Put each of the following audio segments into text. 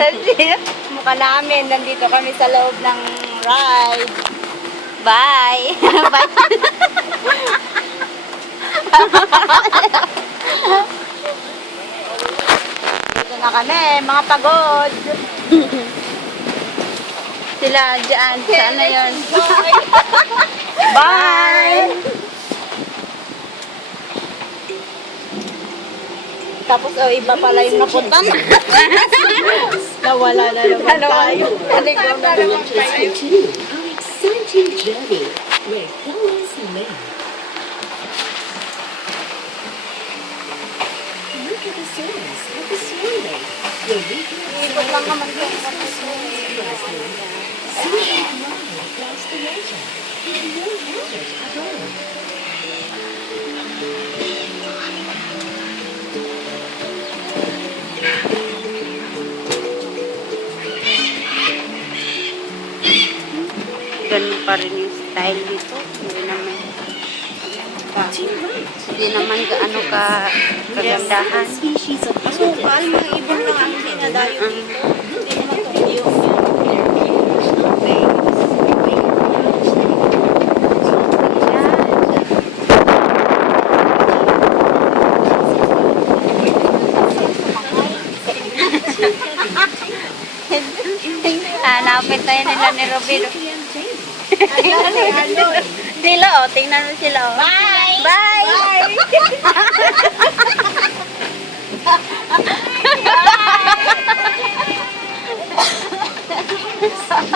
Mukha namin, nandito kami sa loob ng ride. Bye! Bye! Dito na kami, mga pagod. Sila dyan, saan na yun? Bye! Tapos, iba pala yung napuntan. Nawala na naman tayo. Naligaw na naman tayo. Our exciting journey with Flowers Lane. Look at the source of the Swan Lake, where we can Ikot lang naman yung see it running across the water. With no water at all. Ganun pa rin yung style dito. Hindi naman gaano ka kagandahan. Species of So, paano mga ibon na ang dinadayo dito? Hindi naman kung yung hanapin tayo nila ni Robin. Sila, tingnan mo sila. Bye! Bye!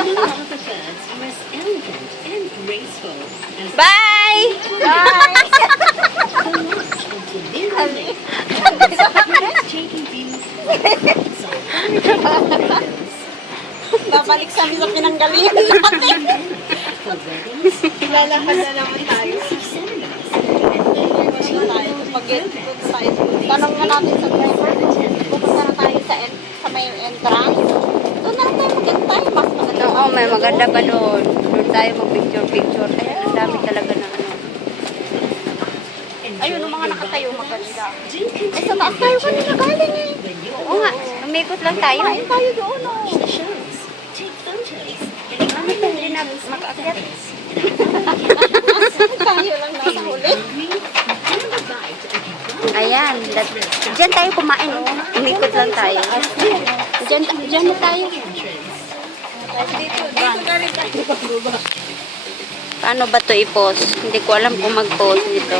No other birds are as elegant and graceful as Bye! Bye! the launch onto Mirror Lake. Breathtaking views of mountains. Babalik sa amin sa pinanggalingan natin. For weddings, Lalakad na naman tayo. cinemas, Tanong nga natin sa driver. Pupunta na tayo sa may entrance. Doon na lang tayo mag-entay. Mas maganda. Oo, may maganda pa doon. Doon tayo mag-picture-picture. Kaya ang dami talaga na ano. Ayun, yung mga nakatayo maganda. Eh, sa taas tayo kanina galing eh. Oo nga, umikot lang tayo. Ayun tayo doon oh. the shows, take photos, Ano ito, hindi na makaakyat. Tayo lang nasa huli. Ayan, dyan tayo kumain oh. Umikot lang tayo. Dyan na tayo. Paano ba to i-post? Hindi ko alam kung mag-post dito.